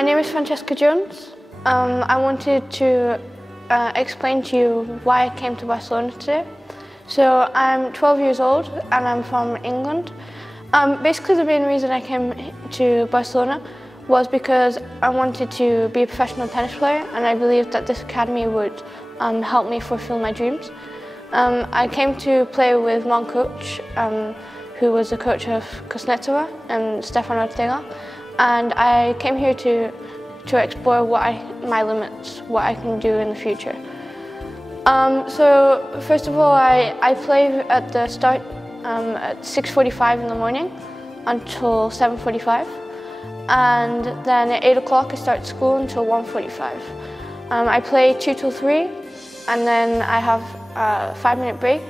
My name is Francesca Jones. I wanted to explain to you why I came to Barcelona today. So I'm 12 years old and I'm from England. Basically the main reason I came to Barcelona was because I wanted to be a professional tennis player, and I believed that this academy would help me fulfill my dreams. I came to play with one coach, who was the coach of Kuznetsova and Stefan Ortega, and I came here to explore my limits, what I can do in the future. So first of all, I play at the start at 6:45 in the morning until 7:45, and then at 8 o'clock I start school until 1:45. I play 2 till 3, and then I have a 5-minute break.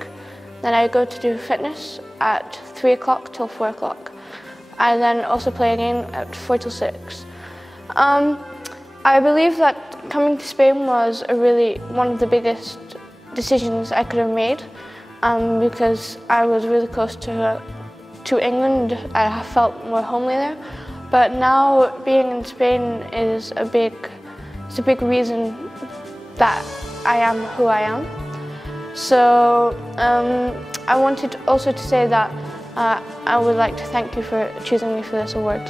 Then I go to do fitness at 3 o'clock till 4 o'clock. I then also play again at 4 till 6. I believe that coming to Spain was one of the biggest decisions I could have made, because I was really close to England. I felt more homely there. But now being in Spain is a big reason that I am who I am. So I wanted also to say that I would like to thank you for choosing me for this award.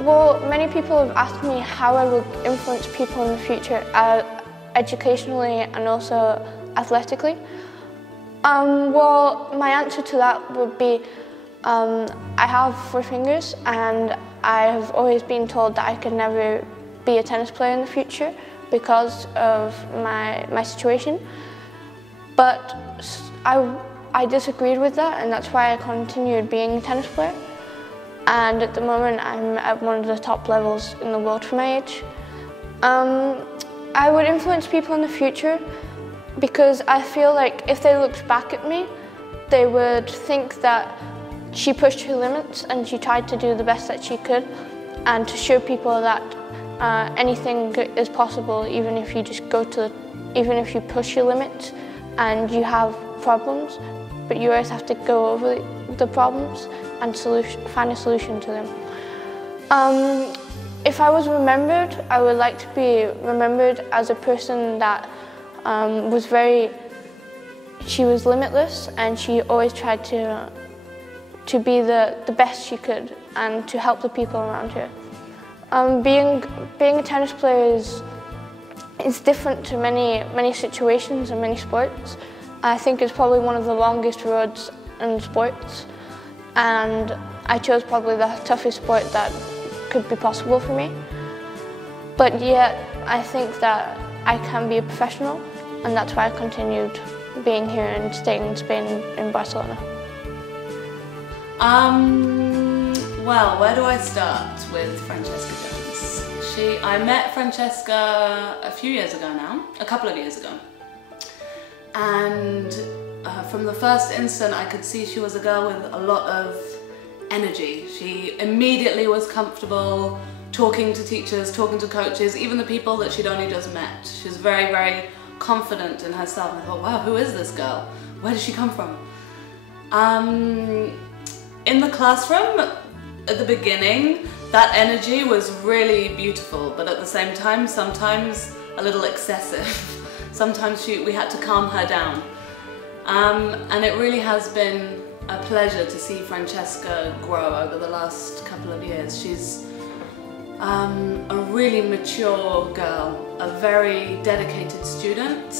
Well, many people have asked me how I will influence people in the future, educationally and also athletically. Well, my answer to that would be I have 4 fingers, and I have always been told that I could never be a tennis player in the future because of my situation. But I disagreed with that, and that's why I continued being a tennis player. And at the moment I'm at one of the top levels in the world for my age. I would influence people in the future because I feel like if they looked back at me, they would think that she pushed her limits and she tried to do the best that she could, and to show people that anything is possible, even if you push your limits and you have problems, but you always have to go over the problems and find a solution to them. If I was remembered, I would like to be remembered as a person that she was limitless, and she always tried to be the best she could and to help the people around her. Being a tennis player is different to many situations and many sports. I think it's probably one of the longest roads in sports, and I chose probably the toughest sport that could be possible for me. But yet, I think that I can be a professional, and that's why I continued being here and staying in Spain, in Barcelona. Well, where do I start with Francesca Jones? I met Francesca a couple of years ago. And from the first instant I could see she was a girl with a lot of energy. She immediately was comfortable talking to teachers, talking to coaches, even the people that she'd only just met. She was very, very confident in herself. And I thought, wow, who is this girl? Where does she come from? In the classroom, at the beginning, that energy was really beautiful, but at the same time, sometimes a little excessive. Sometimes we had to calm her down. And it really has been a pleasure to see Francesca grow over the last couple of years. She's a really mature girl, a very dedicated student.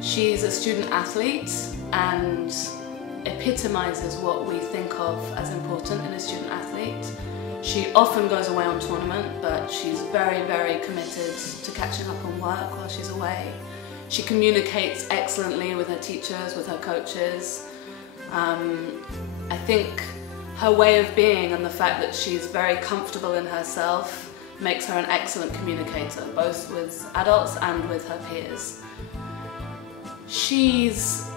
She's a student athlete and epitomizes what we think of as important in a student athlete. She often goes away on tournament, but she's very, very committed to catching up on work while she's away. She communicates excellently with her teachers, with her coaches. I think her way of being and the fact that she's very comfortable in herself makes her an excellent communicator, both with adults and with her peers. She's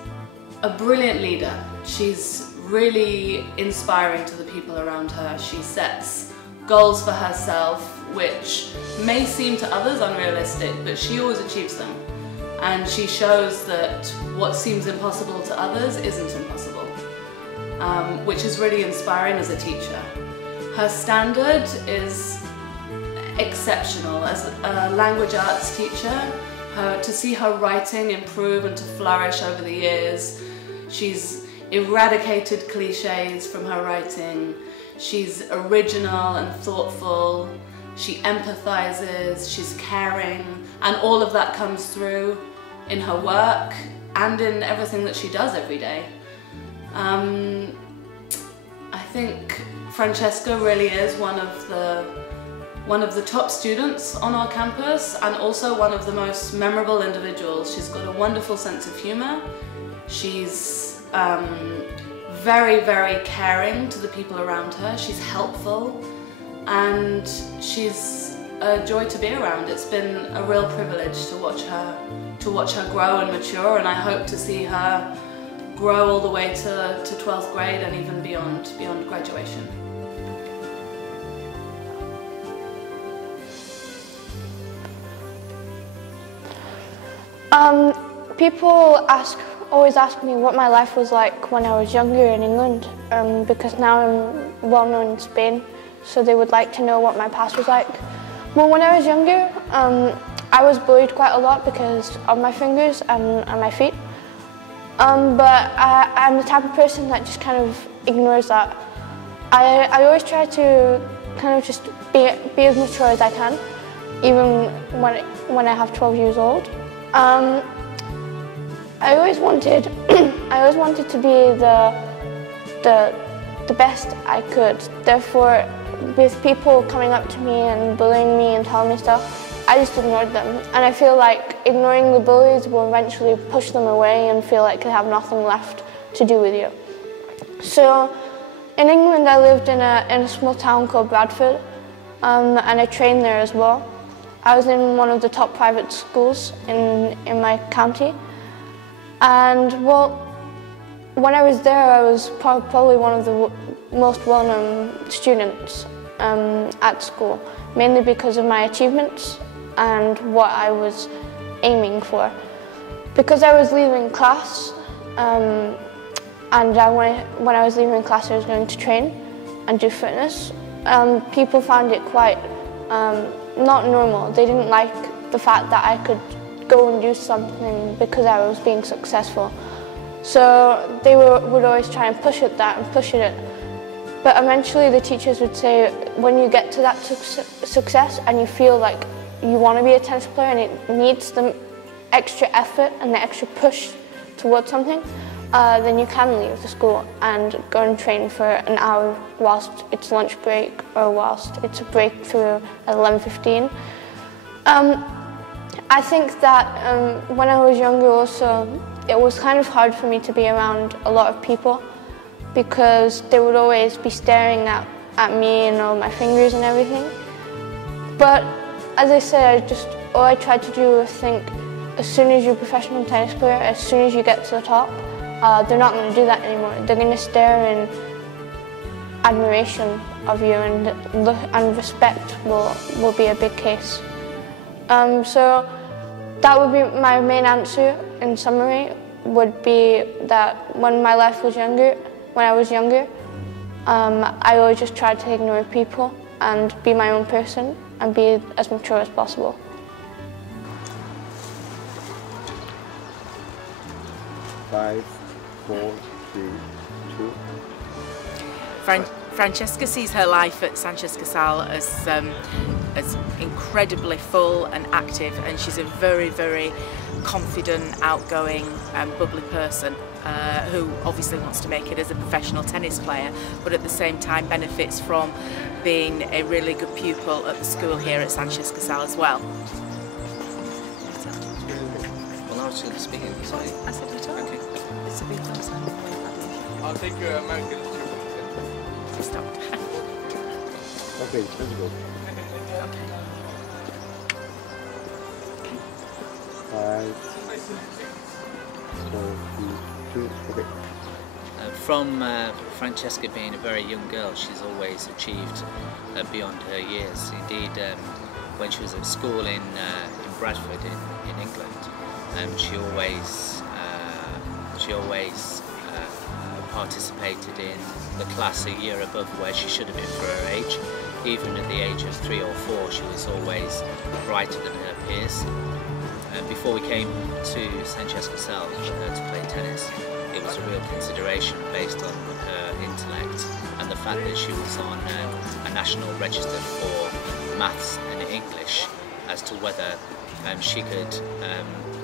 a brilliant leader. She's really inspiring to the people around her. She sets goals for herself which may seem to others unrealistic, but she always achieves them. And she shows that what seems impossible to others isn't impossible. which is really inspiring as a teacher. Her standard is exceptional. As a language arts teacher, to see her writing improve and to flourish over the years. She's eradicated cliches from her writing. She's original and thoughtful. She empathizes, she's caring, and all of that comes through in her work and in everything that she does every day. I think Francesca really is one of the top students on our campus, and also one of the most memorable individuals. She's got a wonderful sense of humor. She's very, very caring to the people around her. She's helpful, and she's a joy to be around. It's been a real privilege to watch her grow and mature, and I hope to see her grow all the way to 12th grade and even beyond graduation. People always ask me what my life was like when I was younger in England, because now I'm well known in Spain, so they would like to know what my past was like. Well, when I was younger, I was bullied quite a lot because of my fingers and my feet. But I'm the type of person that just kind of ignores that. I always try to kind of just be as mature as I can, even when I have 12 years old. I always wanted to be the best I could. Therefore, with people coming up to me and bullying me and telling me stuff, I just ignored them. And I feel like ignoring the bullies will eventually push them away and feel like they have nothing left to do with you. So, in England, I lived in a small town called Bradford, and I trained there as well. I was in one of the top private schools in my county. And well, when I was there, I was probably one of the most well-known students at school, mainly because of my achievements and what I was aiming for. Because I was leaving class, and when I was leaving class, I was going to train and do fitness. People found it quite not normal. They didn't like the fact that I could go and do something because I was being successful. So they would always try and push at that and push at it. But eventually the teachers would say, when you get to that success and you feel like you want to be a tennis player and it needs the extra effort and the extra push towards something, then you can leave the school and go and train for an hour whilst it's lunch break or whilst it's a breakthrough at 11:15. I think that when I was younger also, it was kind of hard for me to be around a lot of people because they would always be staring at me and all my fingers and everything. But as I said, all I tried to do was think, as soon as you're a professional tennis player, as soon as you get to the top, they're not going to do that anymore. They're going to stare in admiration of you, and respect will be a big case. So that would be my main answer in summary, would be that when I was younger, I always just tried to ignore people and be my own person and be as mature as possible. Five, 4, 3, 2. Francesca sees her life at Sanchez Casal as incredibly full and active, and she's a very, very confident, outgoing and bubbly person who obviously wants to make it as a professional tennis player, but at the same time benefits from being a really good pupil at the school here at Sanchez Casal as well. Well, now it's speaking. Sorry. I said it all. Okay. It's a bit closer. I'll take your American. She stopped. Okay, let's go. Okay. 5, 4, 3, 2. Okay. From Francesca being a very young girl, she's always achieved beyond her years. Indeed, when she was at school in Bradford in England, she always participated in the class a year above where she should have been for her age. Even at the age of 3 or 4, she was always brighter than her peers. Before we came to Francesca Jones for her to play tennis, it was a real consideration based on her intellect and the fact that she was on a national register for maths and English, as to whether she could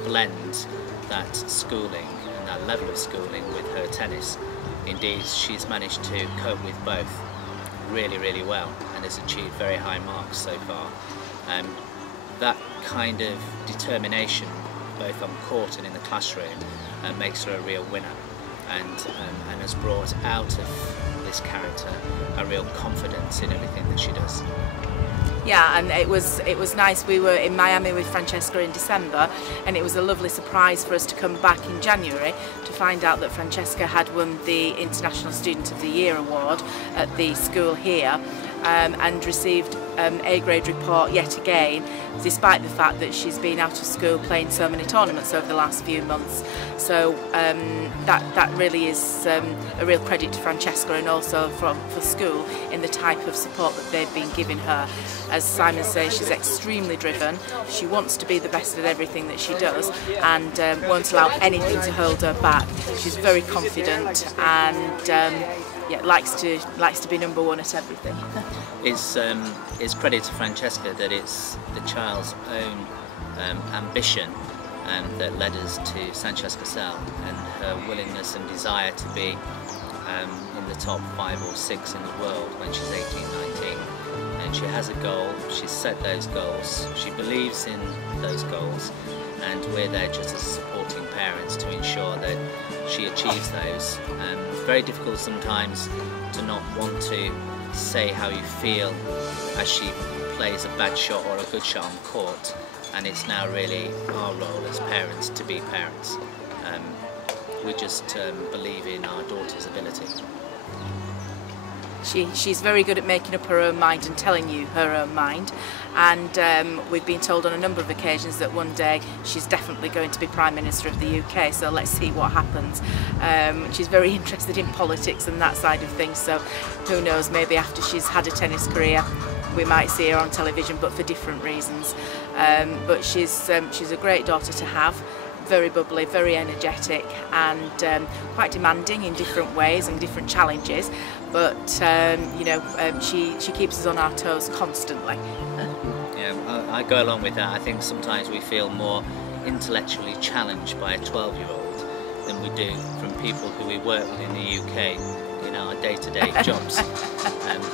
blend that schooling and that level of schooling with her tennis. Indeed, she's managed to cope with both really, really well and has achieved very high marks so far. That kind of determination, both on court and in the classroom, makes her a real winner, and has brought out of this character a real confidence in everything that she does. Yeah, and it was nice. We were in Miami with Francesca in December, and it was a lovely surprise for us to come back in January to find out that Francesca had won the International Student of the Year award at the school here, and received A grade report yet again, despite the fact that she's been out of school playing so many tournaments over the last few months. So that really is a real credit to Francesca, and also for school in the type of support that they've been giving her. As Simon says, she's extremely driven. She wants to be the best at everything that she does, and won't allow anything to hold her back. She's very confident, and yeah, likes to be number one at everything. It's credit to Francesca that it's the child's own ambition that led us to Francesca Jones, and her willingness and desire to be in the top 5 or 6 in the world when she's 18, 19. And she has a goal, she's set those goals, she believes in those goals, and we're there just as supporting parents to ensure that she achieves those. It's very difficult sometimes to not want to say how you feel as she plays a bad shot or a good shot on court, and it's now really our role as parents to be parents. We just believe in our daughter's ability. She's very good at making up her own mind and telling you her own mind, and we've been told on a number of occasions that one day she's definitely going to be Prime Minister of the UK, so let's see what happens. She's very interested in politics and that side of things, so who knows, maybe after she's had a tennis career we might see her on television, but for different reasons. But she's a great daughter to have. Very bubbly, very energetic, and quite demanding in different ways and different challenges, but you know, she keeps us on our toes constantly. Yeah, I go along with that. I think sometimes we feel more intellectually challenged by a 12-year-old than we do from people who we work with in the UK in our day-to-day jobs,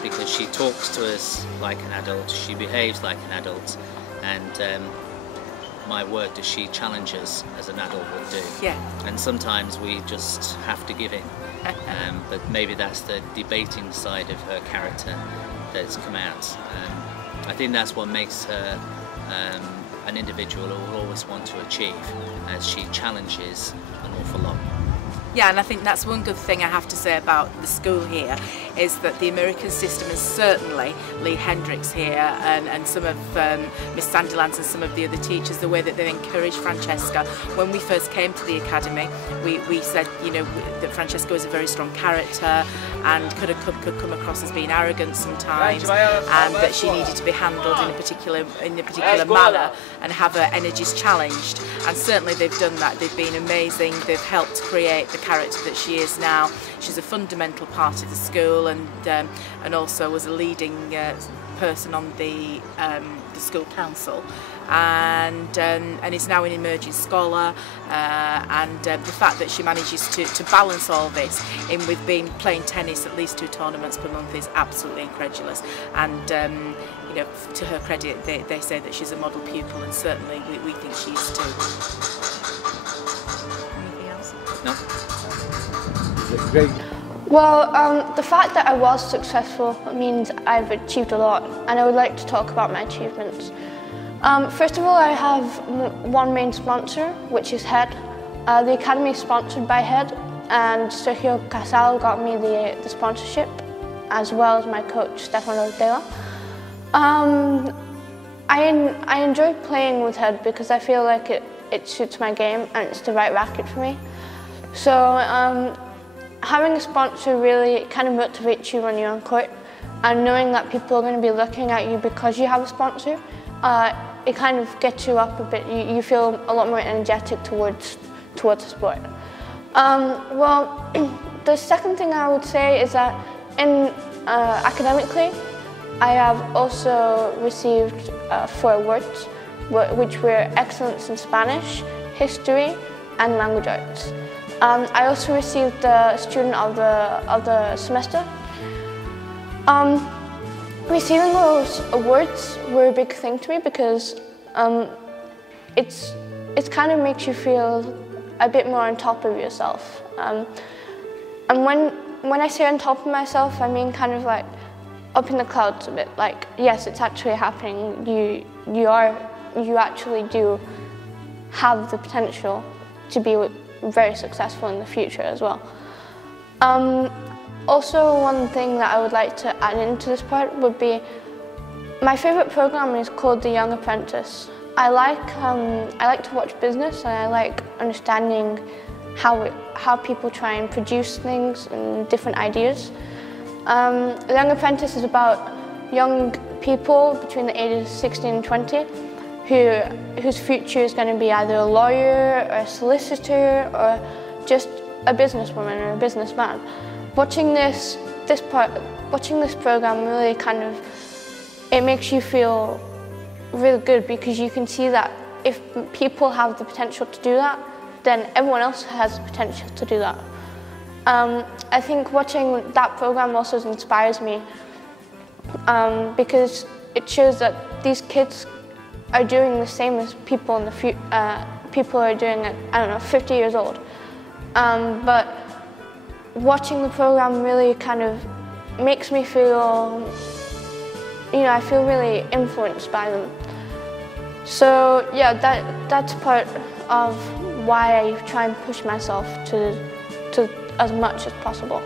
because she talks to us like an adult, she behaves like an adult, and my word, does she challenge us as an adult would do. Yeah. And sometimes we just have to give in. But maybe that's the debating side of her character that's come out. I think that's what makes her an individual who will always want to achieve, as she challenges an awful lot. Yeah, and I think that's one good thing I have to say about the school here, is that the American system, and certainly Lee Hendricks here and some of Miss Sandylance and some of the other teachers, the way that they've encouraged Francesca. When we first came to the academy, we said, you know, that Francesca was a very strong character and could come across as being arrogant sometimes, and that she needed to be handled in a particular manner and have her energies challenged. And certainly they've done that. They've been amazing. They've helped create the character that she is now. She's a fundamental part of the school, and also was a leading person on the school council, and is now an emerging scholar, and the fact that she manages to balance all this in with playing tennis at least 2 tournaments per month is absolutely incredulous. And you know, to her credit, they say that she's a model pupil, and certainly we think she is too. Anything else? No. Great. Well, the fact that I was successful means I've achieved a lot, and I would like to talk about my achievements. First of all, I have one main sponsor, which is Head. The academy is sponsored by Head, and Sergio Casal got me the sponsorship, as well as my coach, Stefano Della. I enjoy playing with Head because I feel like it suits my game and it's the right racket for me. So having a sponsor really kind of motivates you when you're on court, and knowing that people are going to be looking at you because you have a sponsor, it kind of gets you up a bit. You feel a lot more energetic towards the sport. Well, the second thing I would say is that academically, I have also received 4 awards, which were excellence in Spanish, history, and language arts. I also received the student of the semester. Receiving those awards were a big thing to me because it kind of makes you feel a bit more on top of yourself. And when I say on top of myself, I mean kind of like up in the clouds a bit. Like, yes, it's actually happening. You actually do have the potential to be very successful in the future as well. Also, one thing that I would like to add into this part would be my favourite program is called The Young Apprentice. I like to watch business, and I like understanding how people try and produce things and different ideas. The Young Apprentice is about young people between the ages of 16 and 20 whose future is going to be either a lawyer or a solicitor or just a businesswoman or a businessman. Watching this program really kind of, it makes you feel really good because you can see that if people have the potential to do that, then everyone else has the potential to do that. I think watching that program also inspires me because it shows that these kids are doing the same as people in the people are doing at, I don't know, 50 years old. But watching the program really kind of makes me feel, I feel really influenced by them. So yeah, that's part of why I try and push myself to as much as possible.